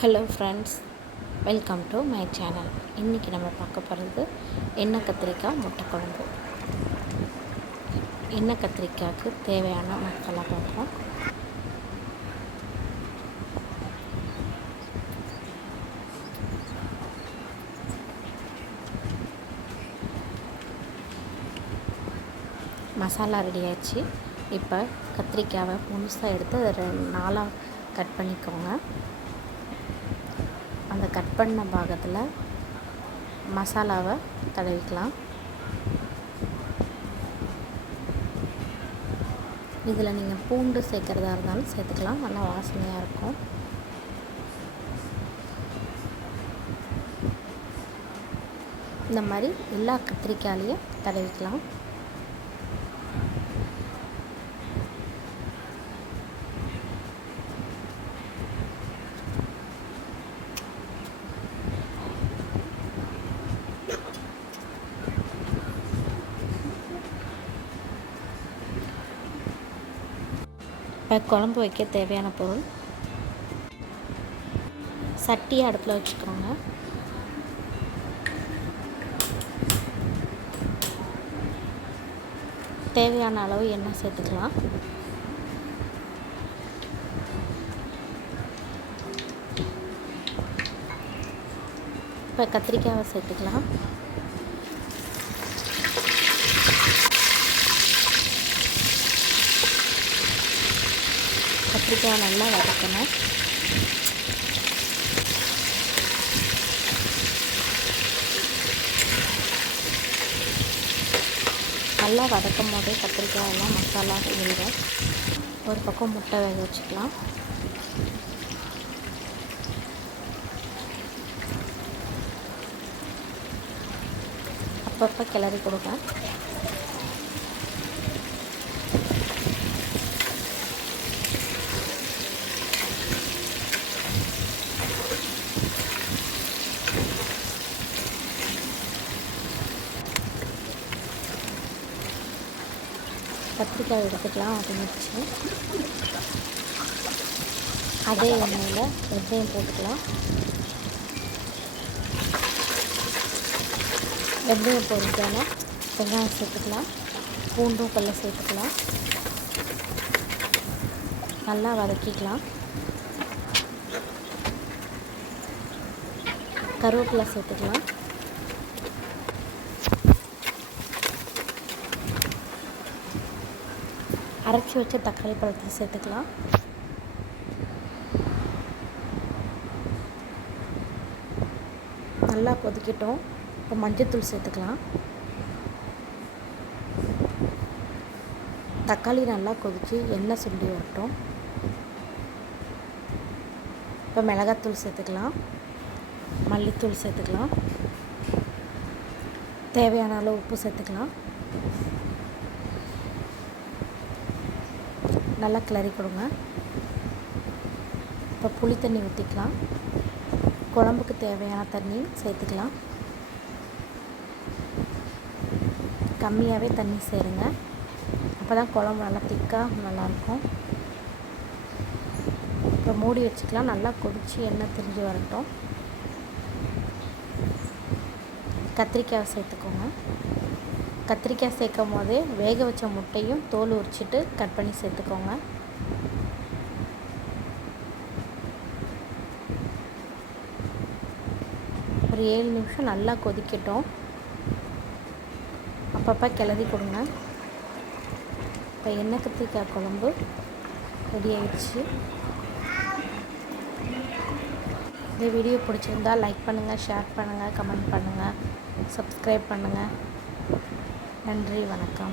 Hello friends, welcome to my channel. இன்றைக்கி நம்ம பார்க்க போகிறது எண்ணெய் கத்திரிக்காய் முட்டை குழம்பு. எண்ணெய் கத்திரிக்காய்க்கு தேவையான மசாலா பார்ப்போம். மசாலா ரெடி ஆயிடுச்சு. இப்போ கத்திரிக்காவை முழுசாக எடுத்து அதை 4 கட் பண்ணிக்கோங்க. அந்த கட் பண்ண பாகத்தில் மசாலாவை தடவிக்கலாம். இதில் நீங்கள் பூண்டு சேர்க்குறதா இருந்தாலும் சேர்த்துக்கலாம், நல்லா வாசனையாக இருக்கும். இந்த மாதிரி எல்லா கத்திரிக்காயிலையும் தடவிக்கலாம். இப்போ குழம்பு வைக்க தேவையான பொருள்: சட்டியை அடுப்பில் வச்சுக்கோங்க. தேவையான அளவு எண்ணெய் சேர்த்துக்கலாம். இப்போ கத்திரிக்காயை சேர்த்துக்கலாம். கத்திரிக்காய் நல்லா வதக்கணும். நல்லா வதக்கும் போதே கத்திரிக்காய் எல்லாம் மசாலா விழுகும். ஒரு பக்கம் முட்டை வேக வச்சுக்கலாம். அப்பப்போ கிளறி கொடுங்க. கத்திரிக்காய் எடுத்துக்கலாம். வதங்கிடுச்சு. அதே எண்ணெயில் வெந்தயம் போட்டுக்கலாம். வெந்தயம் பொரிஞ்சான வெங்காயம் சேர்த்துக்கலாம். பூண்டும் கல்லை சேர்த்துக்கலாம். நல்லா வதக்கிக்கலாம். கருவேப்பிலை சேர்த்துக்கலாம். அரைச்சி வச்ச தக்காளி பழத்தை சேர்த்துக்கலாம். நல்லா கொதிக்கட்டும். இப்போ மஞ்சள்தூள் சேர்த்துக்கலாம். தக்காளி நல்லா கொதித்து எண்ணெய் சுண்டி வரட்டும். இப்போ மிளகாத்தூள் சேர்த்துக்கலாம். மல்லித்தூள் சேர்த்துக்கலாம். தேவையான அளவு உப்பு சேர்த்துக்கலாம். நல்லா கிளறி கொடுங்க. இப்போ புளி தண்ணி ஊற்றிக்கலாம். குழம்புக்கு தேவையான தண்ணி சேர்த்துக்கலாம். கம்மியாகவே தண்ணி சேருங்க. அப்போ தான் குழம்பு நல்லா திக்காக நல்லாயிருக்கும். இப்போ மூடி வச்சுக்கலாம். நல்லா கொதித்து எண்ணெய் திரிஞ்சு வரட்டும். கத்திரிக்காய் சேர்த்துக்கோங்க. கத்திரிக்காய் சேர்க்கும் போதே வேக வச்ச முட்டையும் தோல் உரிச்சிட்டு கட் பண்ணி சேர்த்துக்கோங்க. ஒரு 7 நிமிஷம் நல்லா கொதிக்கட்டும். அப்பப்போ கிளறி கொடுங்க. இப்போ எண்ணெய் கத்திரிக்காய் குழம்பு ரெடி ஆயிடுச்சு. இந்த வீடியோ பிடிச்சிருந்தால் லைக் பண்ணுங்கள், ஷேர் பண்ணுங்கள், கமெண்ட் பண்ணுங்கள், சப்ஸ்கிரைப் பண்ணுங்கள். நன்றி, வணக்கம்.